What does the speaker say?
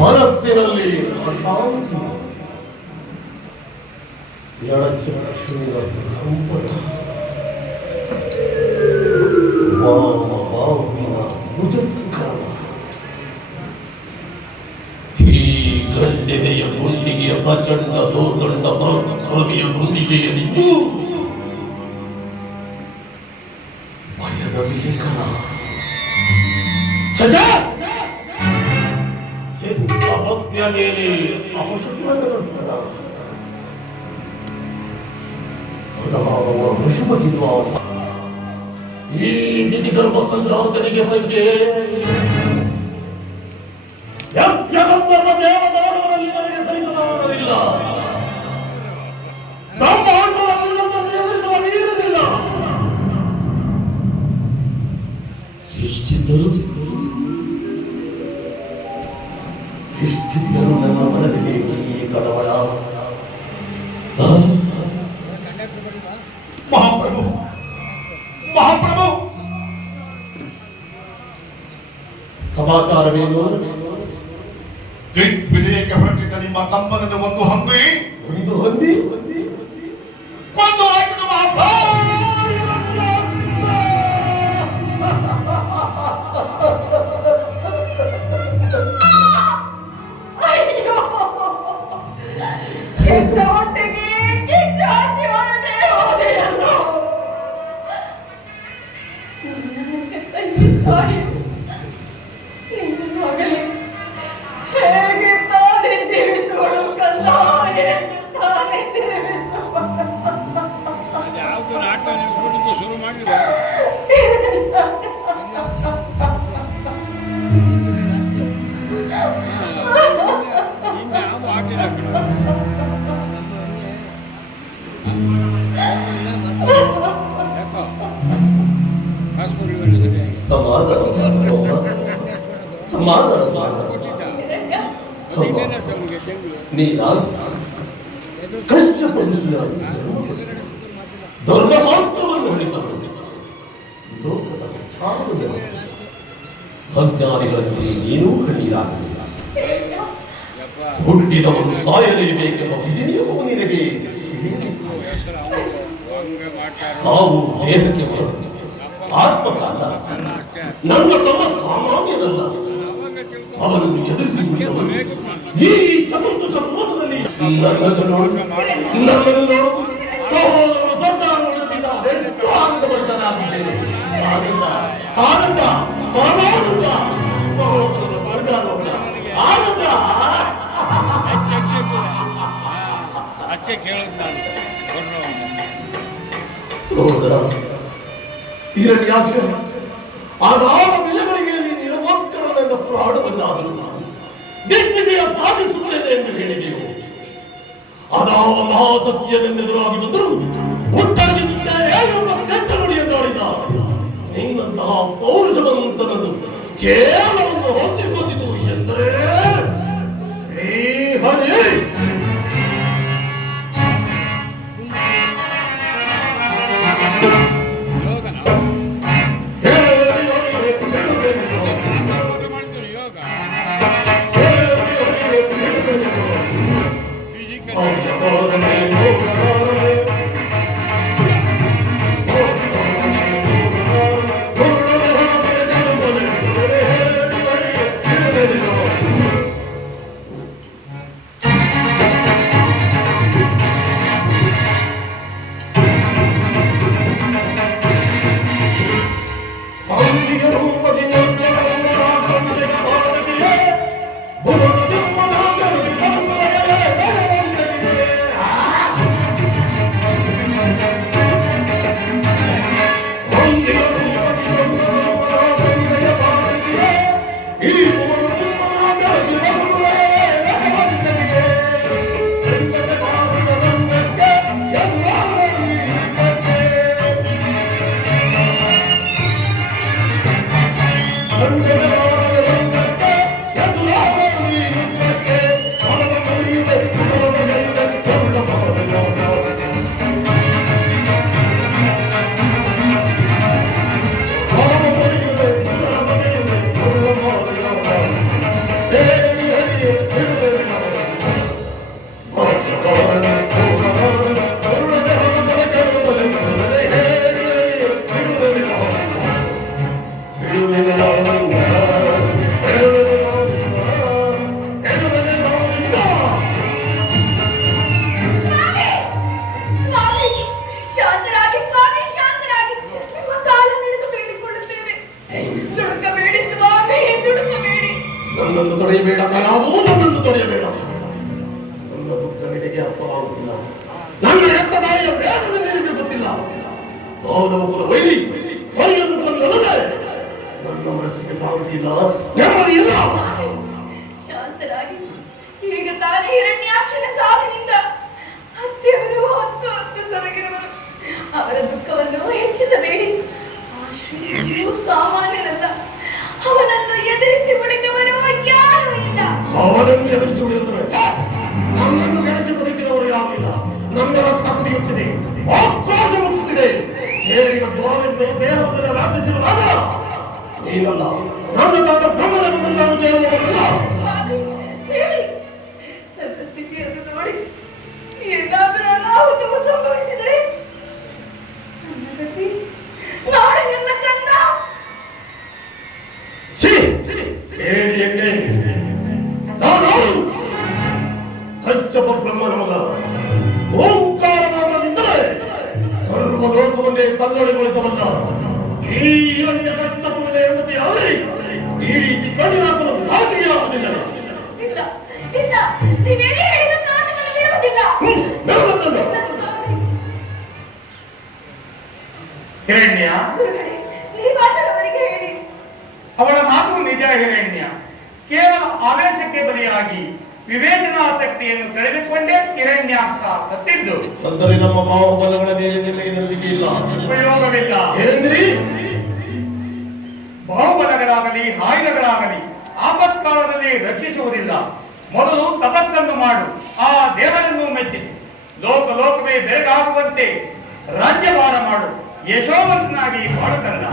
ಮನಸ್ಸಿನಲ್ಲಿ ಅಶಾಂತಿ, ಎಡಚಣಶೂರ ಕಂಪನ, ವಾಮಭಾವಿನ ಭುಜಸ್ಖಲನ. ಈ ಗಂಡೆದೆಯ ಗುಂಡಿಗೆಯ ಪ್ರಚಂಡ ದೋರ್ದಂಡ ಪರಾಕ್ರಮಿಯ ಗುಂಡಿಗೆಯಲ್ಲಿದ್ದು ಭಯದ ವಿಲೇಖನ ಭಕ್ತಿಯ ಮೇಲೆ ಅಪಶುಭ್ರತದ ಹಶುಭಗಿರುವ ಈ ನಿಧಿ ಗರ್ಭ ಸಂಜಾತನಿಗೆ ಸಂಖ್ಯೆ ಯಕ್ಷಗಂಧರ್ವ ದೇವದಾನವರಲ್ಲಿ ನನಗೆ ಸಹಿಸಲಾಗುವುದಿಲ್ಲ. ಬ್ರಹ್ಮಾಂಡವನ್ನು ಎದುರಿಸುವ ನೀರುವುದಿಲ್ಲ. ಇಷ್ಟಿದ್ದರೂ ನನ್ನ ಮನದಲ್ಲಿ ಈ ಕಳವಳ. ಮಹಾಪ್ರಭು, ಮಹಾಪ್ರಭು, ಸಮಾಚಾರವೇನು? ದಿಗ್ವಿಜಯಕ್ಕೆ ಹೊರಟಿದ್ದ ನಿಮ್ಮ ತಮ್ಮನನ್ನು ಒಂದು ಹೊಂದಿ ಕೊಂದು ಹಾಕಿದ ಮಹಾಪ್ರಭು. ಶುರು ಮಾಡಿ ಧರ್ಮಶಾಸ್ತ್ರವನ್ನು ಹೊಡಿತರು ಅಜ್ಞಾನಿಗಳಂತೆ ನೀನೂ ಕಣ್ಣೀರಾಗಲಿಲ್ಲ. ಹುಟ್ಟಿದವರು ಸಾಯಲೇಬೇಕೆಂಬ ವಿಧಿ ನಿಯಮವು ನಿನಗೆ ಸಾವು ದೇಹಕ್ಕೆ ಬರುತ್ತದೆ, ಆತ್ಮಕಾಲ. ನನ್ನ ತಮ್ಮ ಸಾಮಾನ್ಯನಲ್ಲ. ಅವನನ್ನು ಎದುರಿಸಿ ಉಳಿದವರು ಈ ಚತುರ್ದಶ ಭುವನದಲ್ಲಿ ನನ್ನನ್ನು ನೋಡು ಸಹೋದರರು ಸಂತಾನಗೊಳ್ಳುತ್ತಿದ್ದ ಎಷ್ಟು ಆನಂದಭರಿತನಾಗಿದ್ದೇನೆ. ಆನಂದ, ಪರಮಾನಂದ, ಸಹೋದರರ ಸ್ವರ್ಗಾರೋಹಣ ಆನಂದ. ಸಹೋದರ ಹಿರಣ್ಯಾಕ್ಷ, ಆಗಾಗ ವಿಜಯಗಳಿಗೆ ನಿನಗೋಸ್ಕರ ನನ್ನ ಪ್ರಾಣವನ್ನಾದರೂ ನಾನು ದಿಗ್ವಿಜಯ ಸಾಧಿಸುತ್ತೇನೆ ಎಂದು ಹೇಳಿದೆವು. ಅದಾವ ಮಹಾಸತ್ಯವೆಂದೆದುರಾಗಿ ಬಂದರೂ ಹುಟ್ಟಡಗಿಸುತ್ತೇನೆ ಎಂಬ ಕೆಟ್ಟ ನುಡಿಯನ್ನಾಡಿದ ನಿನ್ನಂತಹ ಪೌರುಷವಂತನನ್ನು ಕೇವಲ ಒಂದು ಹೊಂದಿಕೊಂಡಿತು ಎಂದರೆ ಶ್ರೀಹರಿ. ದುಡುಕಬೇಡಿ ಸ್ವಾಮಿ, ದುಡುಕಬೇಡಿ. ನನ್ನನ್ನು ತೊಡೆಯಬೇಡ ಕಯಾದು, ನನ್ನನ್ನು ತೊಡೆಯಬೇಡ. ನನ್ನ ದುಃಖ ನಿನಗೆ ಅರ್ಥವಾಗುತ್ತಿಲ್ಲ. ನನ್ನ ಎತ್ತ ತಾಯಿಯ ಬೇಗನೆ ನಿನಗೆ ಗೊತ್ತಿಲ್ಲ. ಗೌರವ ಕುಲ ವೈರಿ ಹೊರೆಯನ್ನು ಕೊಂದಲ್ಲದೆ ನನ್ನ ಮನಸ್ಸಿಗೆ ಶಾಂತಿ ಇಲ್ಲ, ನೆಮ್ಮದಿ ಇಲ್ಲ. ಶಾಂತರಾಗಿ. ಈಗ ತಾನೇ ಹಿರಣ್ಯಾಕ್ಷನ ಸಾವಿನಿಂದ ಅತ್ತೆಯವರು ಹತ್ತು ಹತ್ತು ಸೊರಗಿದವರು. ಅವರ ದುಃಖವನ್ನು ಹೆಚ್ಚಿಸಬೇಡಿ. ಆ ಶ್ರೀಯು ಸಾಮಾನ್ಯನಲ್ಲ. ಅವನನ್ನು ಎದುರಿಸಿ ಉಳಿದವರು ಯಾರೂ ಇಲ್ಲ. ಅವನನ್ನು ಎದುರಿಸಿ ಉಳಿದರೆ ನನ್ನನ್ನು ಕೆಳಗೆ ಬದುಕಿದವರು ಯಾರೂ ಇಲ್ಲ. ನನ್ನ ರಕ್ತ ಕುದಿಯುತ್ತಿದೆ, ಆಕ್ರೋಶ ಮುಚ್ಚುತ್ತಿದೆ. ಸೇರಿದ ಜ್ವಾಲೆಯನ್ನು ದೇಹವನ್ನು ವ್ಯಾಪಿಸಿರುವಾಗ ನೀನಲ್ಲ, ನನ್ನ ತಾತ ಬ್ರಹ್ಮನ ಬದಲು ನಾನು ಜಯವಾಗಲ್ಲ. ಹೇಳಿ, ನನ್ನ ಸ್ಥಿತಿಯನ್ನು ನೋಡಿ ಏನಾದರೂ ಅನಾಹುತವು ಸಂಭವಿಸಿದರೆ ನನ್ನ ಗತಿ ನಾಳೆ ನನ್ನ ಕಂದ. ಹೇಳಿ ಎಣ್ಣೆ, ನಾನು ಕಶ್ಯಪ ಬ್ರಹ್ಮನ ಮಗ. ಓಂಕಾರನಾದದಿಂದಲೇ ಸರ್ವ ಲೋಕವನ್ನೇ ತನ್ನೊಡೆಗೊಳಿಸಬಲ್ಲ ಈ ಹಿರಣ್ಯ ಕಶ್ಯಪನ ಹೆಂಡತಿಯಾಗಿ ಈ ರೀತಿ ಕಣ್ಣಿನಾಕಲು ನಾಚಿಕೆಯಾಗುವುದಿಲ್ಲ. ಇಲ್ಲ ಇಲ್ಲ, ನೀವೇನೇ ಹೇಳಿದರೂ ನಾನು ನಿಮ್ಮನ್ನು ಬಿಡುವುದಿಲ್ಲ. ಹಿರಣ್ಯ, ಗುರುಗಳೇ, ನೀವಾದರವರಿಗೆ ಹೇಳಿ. ಅವಳ ಮಾತು ನಿಜ ಹಿರಣ್ಯ. ಕೇವಲ ಆವೇಶಕ್ಕೆ ಬಲಿಯಾಗಿ ವಿವೇಚನಾಸಕ್ತಿಯನ್ನು ಕಳೆದುಕೊಂಡೇ ಹಿರಣ್ಯಾಕ್ಷ ಸತ್ತಿದ್ದು. ಅಂದರೆ ನಮ್ಮ ಬಾಹುಬಲಗಳ ಮೇಲೆ ನಿನಗೆ ನಂಬಿಕೆ ಇಲ್ಲ, ಉಪಯೋಗವಿಲ್ಲ. ಏನೆಂದ್ರಿ? ಬಾಹುಬಲಗಳಾಗಲಿ ಆಯುಧಗಳಾಗಲಿ ಆಪತ್ಕಾಲದಲ್ಲಿ ರಕ್ಷಿಸುವುದಿಲ್ಲ. ಮೊದಲು ತಪಸ್ಸನ್ನು ಮಾಡು, ಆ ದೇವರನ್ನು ಮೆಚ್ಚಿಸಿ. ಲೋಕವೇ ಬೆರಗಾಗುವಂತೆ ರಾಜ್ಯಭಾರ ಮಾಡು, ಯಶೋವಂತನಾಗಿ ಬಾಳು ಕಂದ.